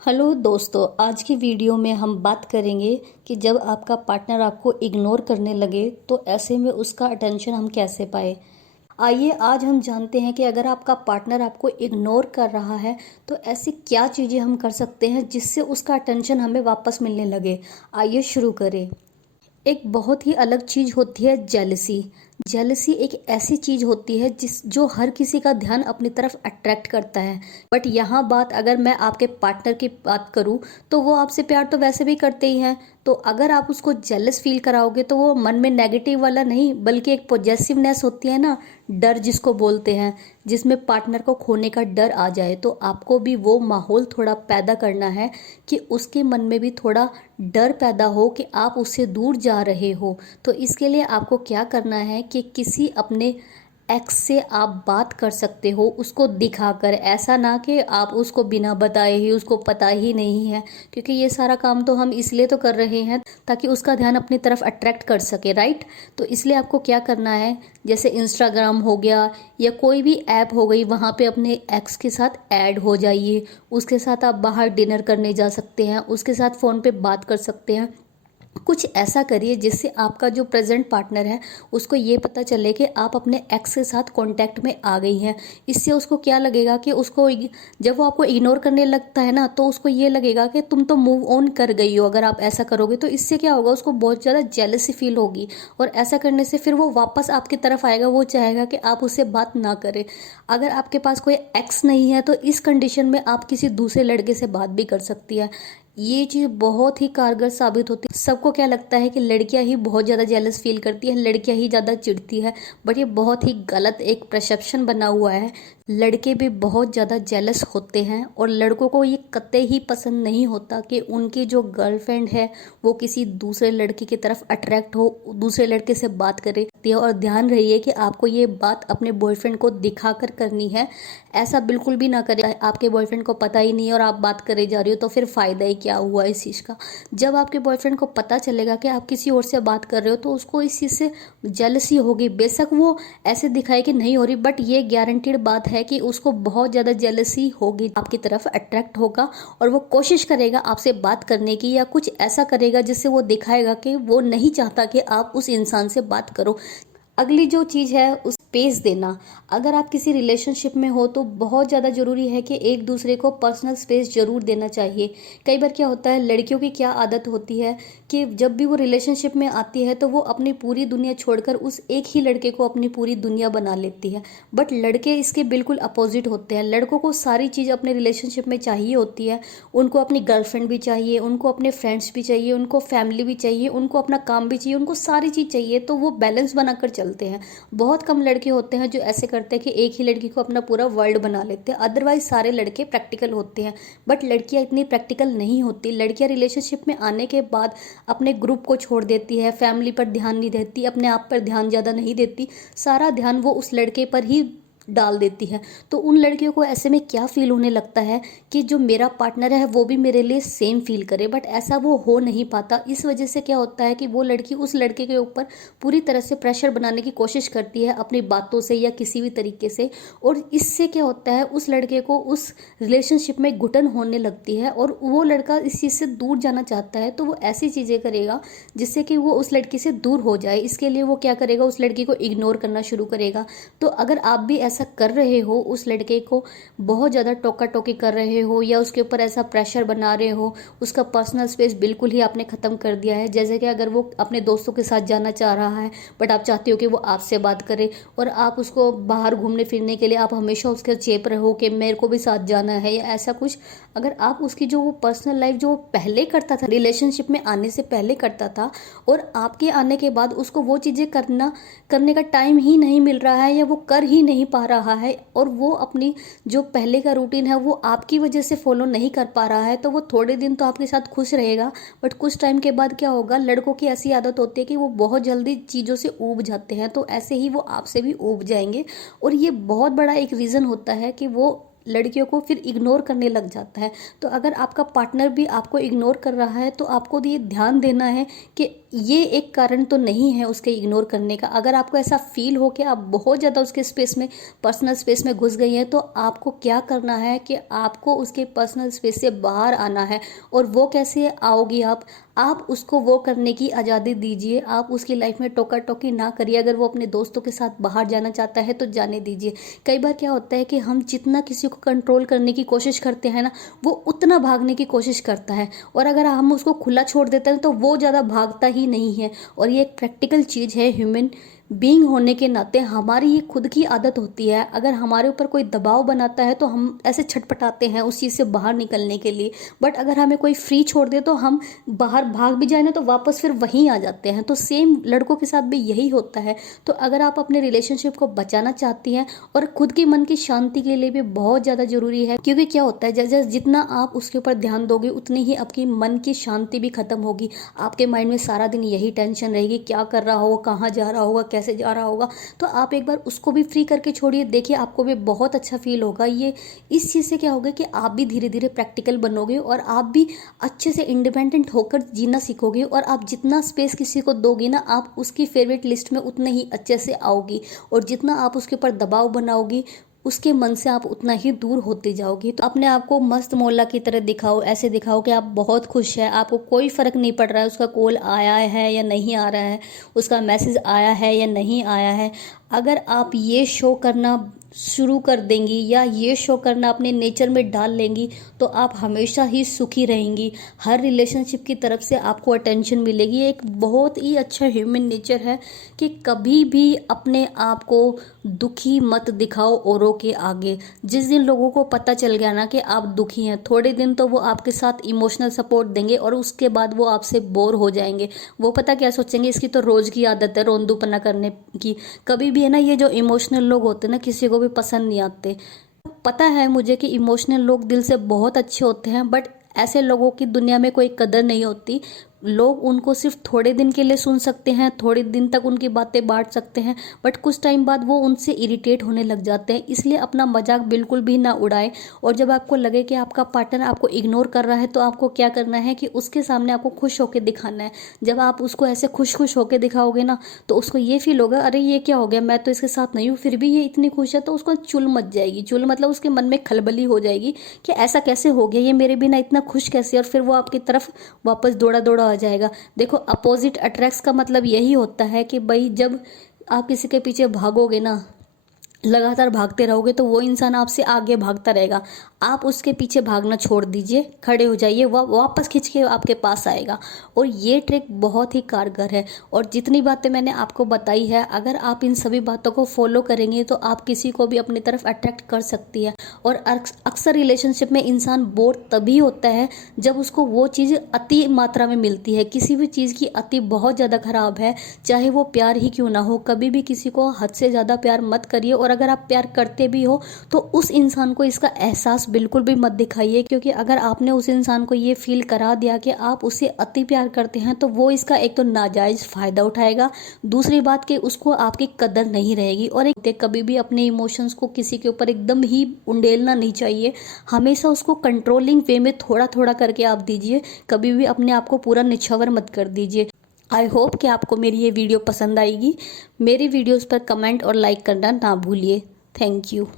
Hello दोस्तों, आज की वीडियो में हम बात करेंगे कि जब आपका पार्टनर आपको इग्नोर करने लगे तो ऐसे में उसका अटेंशन हम कैसे पाए। आइए आज हम जानते हैं कि अगर आपका पार्टनर आपको इग्नोर कर रहा है तो ऐसी क्या चीज़ें हम कर सकते हैं जिससे उसका अटेंशन हमें वापस मिलने लगे। आइए शुरू करें। एक बहुत ही अलग चीज़ होती है जेलसी। जेलसी एक ऐसी चीज़ होती है जो हर किसी का ध्यान अपनी तरफ अट्रैक्ट करता है। बट यहाँ बात अगर मैं आपके पार्टनर की बात करूँ तो वो आपसे प्यार तो वैसे भी करते ही हैं। तो अगर आप उसको जेलस फील कराओगे तो वो मन में नेगेटिव वाला नहीं बल्कि एक पॉजेसिवनेस होती है ना, डर जिसको बोलते हैं, जिसमें पार्टनर को खोने का डर आ जाए, तो आपको भी वो माहौल थोड़ा पैदा करना है कि उसके मन में भी थोड़ा डर पैदा हो कि आप उससे दूर जा रहे हो। तो इसके लिए आपको क्या करना है कि किसी अपने एक्स से आप बात कर सकते हो उसको दिखाकर। ऐसा ना कि आप उसको बिना बताए ही उसको पता ही नहीं है, क्योंकि ये सारा काम तो हम इसलिए तो कर रहे हैं ताकि उसका ध्यान अपनी तरफ अट्रैक्ट कर सके, राइट। तो इसलिए आपको क्या करना है, जैसे इंस्टाग्राम हो गया या कोई भी ऐप हो गई, वहाँ पे अपने एक्स के साथ ऐड हो जाइए। उसके साथ आप बाहर डिनर करने जा सकते हैं, उसके साथ फ़ोन पे बात कर सकते हैं। कुछ ऐसा करिए जिससे आपका जो प्रेजेंट पार्टनर है उसको ये पता चले कि आप अपने एक्स के साथ कांटेक्ट में आ गई हैं। इससे उसको क्या लगेगा कि जब वो आपको इग्नोर करने लगता है ना, तो उसको ये लगेगा कि तुम तो मूव ऑन कर गई हो। अगर आप ऐसा करोगे तो इससे क्या होगा, उसको बहुत ज़्यादा जेलसी फील होगी और ऐसा करने से फिर वो वापस आपकी तरफ आएगा। वो चाहेगा कि आप उससे बात ना करें। अगर आपके पास कोई एक्स नहीं है तो इस कंडीशन में आप किसी दूसरे लड़के से बात भी कर सकती है। ये चीज़ बहुत ही कारगर साबित होती है। सबको क्या लगता है कि लड़कियां ही बहुत ज़्यादा जेलस फील करती है, लड़कियां ही ज़्यादा चिढ़ती है, बट ये बहुत ही गलत एक परसेप्शन बना हुआ है। लड़के भी बहुत ज़्यादा जेलस होते हैं और लड़कों को ये कतई ही पसंद नहीं होता कि उनकी जो गर्लफ्रेंड है वो किसी दूसरे लड़के की तरफ अट्रैक्ट हो, दूसरे लड़के से बात करे। और ध्यान रहिए कि आपको ये बात अपने बॉयफ्रेंड को दिखाकर करनी है। ऐसा बिल्कुल भी ना करें आपके बॉयफ्रेंड को पता ही नहीं है और आप बात करे जा रही हो, तो फिर फ़ायदा ही क्या हुआ इस चीज़ का। जब आपके बॉयफ्रेंड को पता चलेगा कि आप किसी और से बात कर रहे हो तो उसको इस चीज़ से जेलसी होगी। बेशक वो ऐसे दिखाए कि नहीं हो रही, बट ये गारंटीड बात है कि उसको बहुत ज़्यादा जेलसी होगी, आपकी तरफ अट्रैक्ट होगा और वो कोशिश करेगा आपसे बात करने की, या कुछ ऐसा करेगा जिससे वो दिखाएगा कि वो नहीं चाहता कि आप उस इंसान से बात करो। अगली जो चीज़ है उस स्पेस देना। अगर आप किसी रिलेशनशिप में हो तो बहुत ज़्यादा ज़रूरी है कि एक दूसरे को पर्सनल स्पेस ज़रूर देना चाहिए। कई बार क्या होता है, लड़कियों की क्या आदत होती है कि जब भी वो रिलेशनशिप में आती है तो वो अपनी पूरी दुनिया छोड़कर उस एक ही लड़के को अपनी पूरी दुनिया बना लेती है। बट लड़के इसके बिल्कुल अपोजिट होते हैं। लड़कों को सारी चीज़ अपने रिलेशनशिप में चाहिए होती है। उनको अपनी गर्लफ्रेंड भी चाहिए, उनको अपने फ्रेंड्स भी चाहिए, उनको फैमिली भी चाहिए, उनको अपना काम भी चाहिए, उनको सारी चीज़ चाहिए। तो वो बैलेंस बनाकर चलते हैं। बहुत कम लड़के होते हैं जो ऐसे करते हैं कि एक ही लड़की को अपना पूरा वर्ल्ड बना लेते हैं। अदरवाइज सारे लड़के प्रैक्टिकल होते हैं, बट लड़कियां इतनी प्रैक्टिकल नहीं होती। लड़कियां रिलेशनशिप में आने के बाद अपने ग्रुप को छोड़ देती है, फैमिली पर ध्यान नहीं देती, अपने आप पर ध्यान ज़्यादा नहीं देती, सारा ध्यान वो उस लड़के पर ही डाल देती है। तो उन लड़कियों को ऐसे में क्या फील होने लगता है कि जो मेरा पार्टनर है वो भी मेरे लिए सेम फील करे, बट ऐसा वो हो नहीं पाता। इस वजह से क्या होता है कि वो लड़की उस लड़के के ऊपर पूरी तरह से प्रेशर बनाने की कोशिश करती है अपनी बातों से या किसी भी तरीके से, और इससे क्या होता है उस लड़के को उस रिलेशनशिप में घुटन होने लगती है और वो लड़का इस चीज़ से दूर जाना चाहता है। तो वो ऐसी चीज़ें करेगा जिससे कि वो उस लड़की से दूर हो जाए। इसके लिए वो क्या करेगा, उस लड़की को इग्नोर करना शुरू करेगा। तो अगर आप भी ऐसा कर रहे हो, उस लड़के को बहुत ज़्यादा टोका टोकी कर रहे हो या उसके ऊपर ऐसा प्रेशर बना रहे हो, उसका पर्सनल स्पेस बिल्कुल ही आपने ख़त्म कर दिया है। जैसे कि अगर वो अपने दोस्तों के साथ जाना चाह रहा है बट आप चाहते हो कि वो आपसे बात करे, और आप उसको बाहर घूमने फिरने के लिए आप हमेशा उसके चेप रहो कि मेरे को भी साथ जाना है या ऐसा कुछ। अगर आप उसकी जो वो पर्सनल लाइफ जो पहले करता था, रिलेशनशिप में आने से पहले करता था, और आपके आने के बाद उसको वो चीज़ें करने का टाइम ही नहीं मिल रहा है या वो कर ही नहीं पा रहा है, और वो अपनी जो पहले का रूटीन है वो आपकी वजह से फॉलो नहीं कर पा रहा है, तो वो थोड़े दिन तो आपके साथ खुश रहेगा, बट कुछ टाइम के बाद क्या होगा, लड़कों की ऐसी आदत होती है कि वो बहुत जल्दी चीज़ों से ऊब जाते हैं। तो ऐसे ही वो आपसे भी ऊब जाएंगे, और ये बहुत बड़ा एक रीज़न होता है कि वो लड़कियों को फिर इग्नोर करने लग जाता है। तो अगर आपका पार्टनर भी आपको इग्नोर कर रहा है तो आपको ये ध्यान देना है कि ये एक कारण तो नहीं है उसके इग्नोर करने का। अगर आपको ऐसा फील हो कि आप बहुत ज़्यादा उसके स्पेस में, पर्सनल स्पेस में घुस गई हैं, तो आपको क्या करना है कि आपको उसके पर्सनल स्पेस से बाहर आना है। और वो कैसे आओगी आप उसको वो करने की आज़ादी दीजिए। आप उसकी लाइफ में टोका टोकी ना करिए। अगर वो अपने दोस्तों के साथ बाहर जाना चाहता है तो जाने दीजिए। कई बार क्या होता है कि हम जितना किसी को कंट्रोल करने की कोशिश करते हैं ना, वो उतना भागने की कोशिश करता है। और अगर हम उसको खुला छोड़ देते हैं तो वो ज़्यादा भागता ही नहीं है। और ये एक प्रैक्टिकल चीज़ है, ह्यूमन बीइंग होने के नाते हमारी ये खुद की आदत होती है। अगर हमारे ऊपर कोई दबाव बनाता है तो हम ऐसे छटपटाते हैं उस चीज़ से बाहर निकलने के लिए। बट अगर हमें कोई फ्री छोड़ दे तो हम बाहर भाग भी जाए ना तो वापस फिर वहीं आ जाते हैं। तो सेम लड़कों के साथ भी यही होता है। तो अगर आप अपने रिलेशनशिप को बचाना चाहती हैं, और खुद की मन की शांति के लिए भी बहुत ज़्यादा ज़रूरी है, क्योंकि क्या होता है जैसे जितना आप उसके ऊपर ध्यान दोगे उतनी ही आपकी मन की शांति भी खत्म होगी। आपके माइंड में सारा दिन यही टेंशन रहेगी, क्या कर रहा होगा, कहाँ जा रहा होगा, कैसे जा रहा होगा। तो आप एक बार उसको भी फ्री करके छोड़िए, देखिए आपको भी बहुत अच्छा फील होगा। ये इस चीज़ से क्या होगा कि आप भी धीरे धीरे प्रैक्टिकल बनोगे और आप भी अच्छे से इंडिपेंडेंट होकर जीना सीखोगे। और आप जितना स्पेस किसी को दोगे ना, आप उसकी फेवरेट लिस्ट में उतने ही अच्छे से आओगी। और जितना आप उसके ऊपर दबाव बनाओगी, उसके मन से आप उतना ही दूर होते जाओगे। तो अपने आप को मस्त मोला की तरह दिखाओ, ऐसे दिखाओ कि आप बहुत खुश है, आपको कोई फ़र्क नहीं पड़ रहा है उसका कॉल आया है या नहीं आ रहा है, उसका मैसेज आया है या नहीं आया है। अगर आप ये शो करना शुरू कर देंगी या ये शो करना अपने नेचर में डाल लेंगी तो आप हमेशा ही सुखी रहेंगी। हर रिलेशनशिप की तरफ से आपको अटेंशन मिलेगी। एक बहुत ही अच्छा ह्यूमन नेचर है कि कभी भी अपने आप को दुखी मत दिखाओ औरों के आगे। जिस दिन लोगों को पता चल गया ना कि आप दुखी हैं, थोड़े दिन तो वो आपके साथ इमोशनल सपोर्ट देंगे और उसके बाद वो आपसे बोर हो जाएंगे। वो पता क्या सोचेंगे, इसकी तो रोज़ की आदत है रोंदूपना करने की। कभी भी है ना, ये जो इमोशनल लोग होते हैं ना, किसी को भी पसंद नहीं आते। पता है मुझे कि इमोशनल लोग दिल से बहुत अच्छे होते हैं, बट ऐसे लोगों की दुनिया में कोई कदर नहीं होती। लोग उनको सिर्फ थोड़े दिन के लिए सुन सकते हैं, थोड़े दिन तक उनकी बातें बांट सकते हैं, बट कुछ टाइम बाद वो उनसे इरिटेट होने लग जाते हैं। इसलिए अपना मजाक बिल्कुल भी ना उड़ाएं। और जब आपको लगे कि आपका पार्टनर आपको इग्नोर कर रहा है तो आपको क्या करना है कि उसके सामने आपको खुश होकर दिखाना है। जब आप उसको ऐसे खुश खुश होकर दिखाओगे ना, तो उसको ये फील होगा, अरे ये क्या हो गया, मैं तो इसके साथ नहीं हूँ फिर भी ये इतनी खुश है। तो उसको चुल मच जाएगी। चुल मतलब उसके मन में खलबली हो जाएगी कि ऐसा कैसे हो गया, ये मेरे बिना इतना खुश कैसे। और फिर वो आपकी तरफ वापस दौड़ा दौड़ा आ जाएगा। देखो, अपोजिट अट्रैक्ट्स का मतलब यही होता है कि भाई जब आप किसी के पीछे भागोगे ना, लगातार भागते रहोगे, तो वो इंसान आपसे आगे भागता रहेगा। आप उसके पीछे भागना छोड़ दीजिए, खड़े हो जाइए, वह वापस खींच के आपके पास आएगा। और ये ट्रिक बहुत ही कारगर है। और जितनी बातें मैंने आपको बताई है, अगर आप इन सभी बातों को फॉलो करेंगे तो आप किसी को भी अपनी तरफ अट्रैक्ट कर सकती है। और अक्सर रिलेशनशिप में इंसान बोर तभी होता है जब उसको वो चीज़ अति मात्रा में मिलती है। किसी भी चीज़ की अति बहुत ज़्यादा खराब है, चाहे वो प्यार ही क्यों ना हो। कभी भी किसी को हद से ज़्यादा प्यार मत करिए। और अगर आप प्यार करते भी हो तो उस इंसान को इसका एहसास बिल्कुल भी मत दिखाइए, क्योंकि अगर आपने उस इंसान को ये फील करा दिया कि आप उसे अति प्यार करते हैं तो वो इसका एक तो नाजायज़ फ़ायदा उठाएगा, दूसरी बात कि उसको आपकी कदर नहीं रहेगी। और एक कभी भी अपने इमोशंस को किसी के ऊपर एकदम ही उंडेलना नहीं चाहिए। हमेशा उसको कंट्रोलिंग वे में थोड़ा थोड़ा करके आप दीजिए। कभी भी अपने आप को पूरा निछावर मत कर दीजिए। आई होप कि आपको मेरी ये वीडियो पसंद आएगी। मेरी वीडियोस पर कमेंट और लाइक करना ना भूलिए। Thank you.